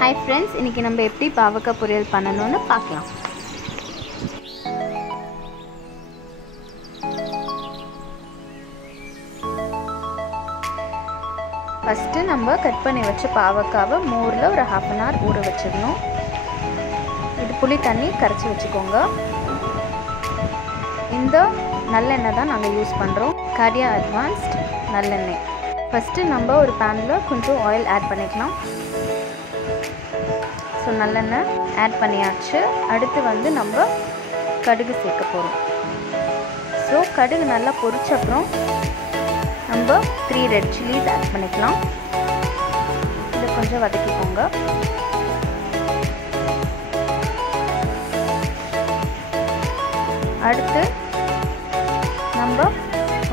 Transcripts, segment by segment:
Hi friends, இன்னைக்கு நம்ம எப்படி பாவக்காய் பொரியல் பண்ணனும்னு பார்க்கலாம். ஃபர்ஸ்ட் நம்ம கட் பண்ணி வச்ச பாவக்காவை மோர்ல ஒரு 1/2 an hour ஊற வச்சிடணும். இது புளி தண்ணி கரைச்சி வச்சுக்கோங்க. இந்த நல்லெண்ணெய் தான் நாங்கள் யூஸ் பண்ணுறோம். காரியா அட்வான்ஸ்ட் நல்லெண்ணெய். ஃபர்ஸ்ட் நம்ம ஒரு பேனில் கொஞ்சம் ஆயில் ஆட் பண்ணிக்கலாம். ஸோ நல்லெண்ணெய் ஆட் பண்ணியாச்சு. அடுத்து வந்து நம்ம கடுகு சேர்க்க போகிறோம். ஸோ கடுகு நல்லா பொரிச்ச அப்புறம் நம்ம 3 ரெட் சில்லிஸ் ஆட் பண்ணிக்கலாம். இதை கொஞ்சம் வதக்கிக்கோங்க. அடுத்து நம்ம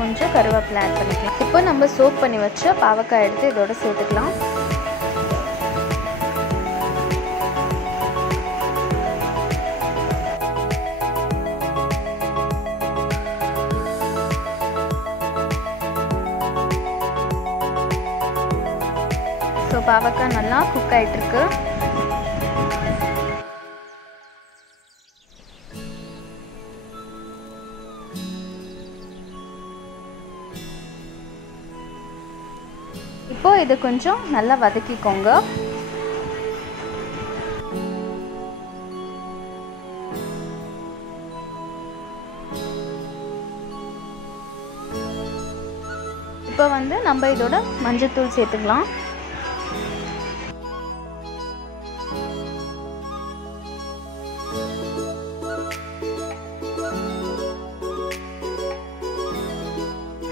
கொஞ்சம் கருவேப்பிலை ஆட் பண்ணிக்கலாம். இப்போ நம்ம சோக் பண்ணி வச்ச பாவக்காய் எடுத்து இதோட சேர்த்துக்கலாம். ஸோ பாவக்காய் நல்லா குக் ஆகிட்டுருக்கு. இப்போ இது கொஞ்சம் நல்லா வதக்கிக்கோங்க. இப்போ வந்து நம்ம இதோட மஞ்சள்தூள் சேர்த்துக்கலாம்.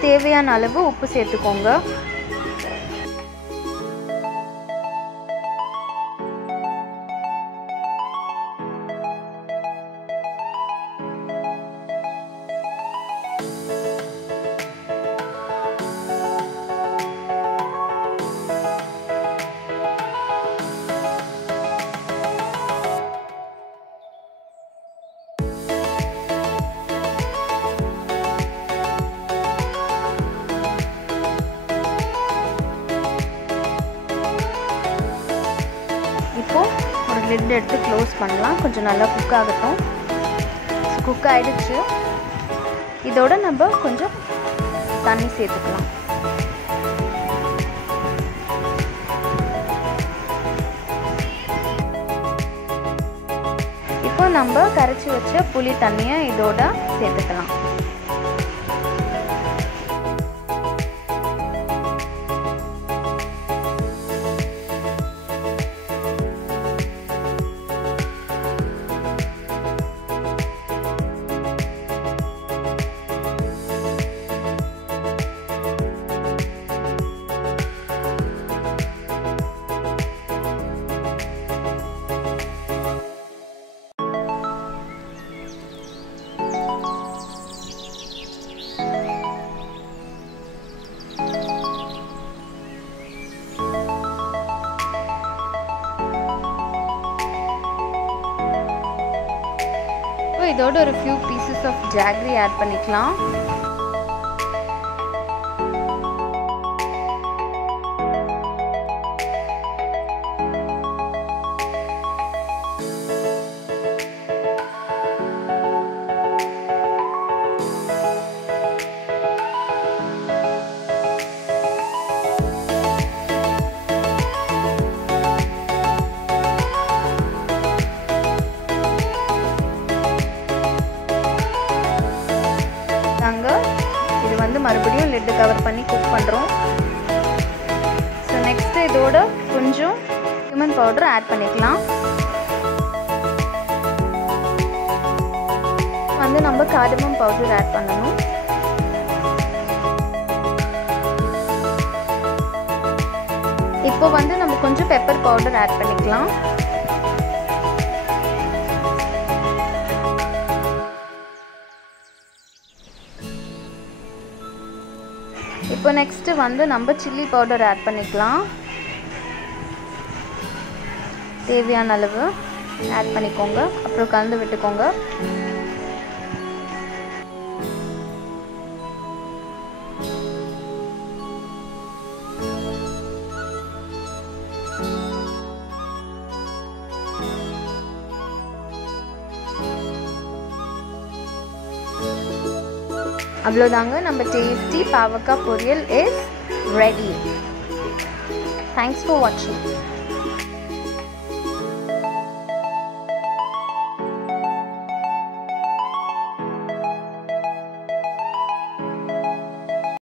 தேவையான அளவு உப்பு சேர்த்துக்கோங்க. இப்போ ஒரு லிட் எடுத்து க்ளோஸ் பண்ணலாம். கொஞ்சம் நல்லா குக் ஆகட்டும். குக் ஆகிடுச்சு. இதோட நம்ம கொஞ்சம் தண்ணி சேர்த்துக்கலாம். இப்போ நம்ம கரைச்சி வச்ச புளி தண்ணியை இதோட சேர்த்துக்கலாம். இதோட ஒரு few pieces of jaggery add பண்ணிக்கலாம். இது வந்து மறுபடியும் லிட் கவர் பண்ணி குக் பண்ணுறோம். ஸோ நெக்ஸ்ட் இதோட கொஞ்சம் cumin பவுடர் ஆட் பண்ணிக்கலாம். வந்து நம்ம cardamom பவுடர் ஆட் பண்ணணும். இப்போ வந்து நம்ம கொஞ்சம் பெப்பர் பவுடர் ஆட் பண்ணிக்கலாம். இப்போ நெக்ஸ்ட் வந்து நம்ம சில்லி பவுடர் ஆட் பண்ணிக்கலாம். தேவையான அளவு ஆட் பண்ணிக்கோங்க. அப்புறம் கலந்து விட்டுக்கோங்க. அவ்வளோதாங்க, நம்ம டேஸ்டி பாவக்காய் பொரியல் இஸ் ரெடி. தேங்க்ஸ் ஃபார் வாட்சிங்.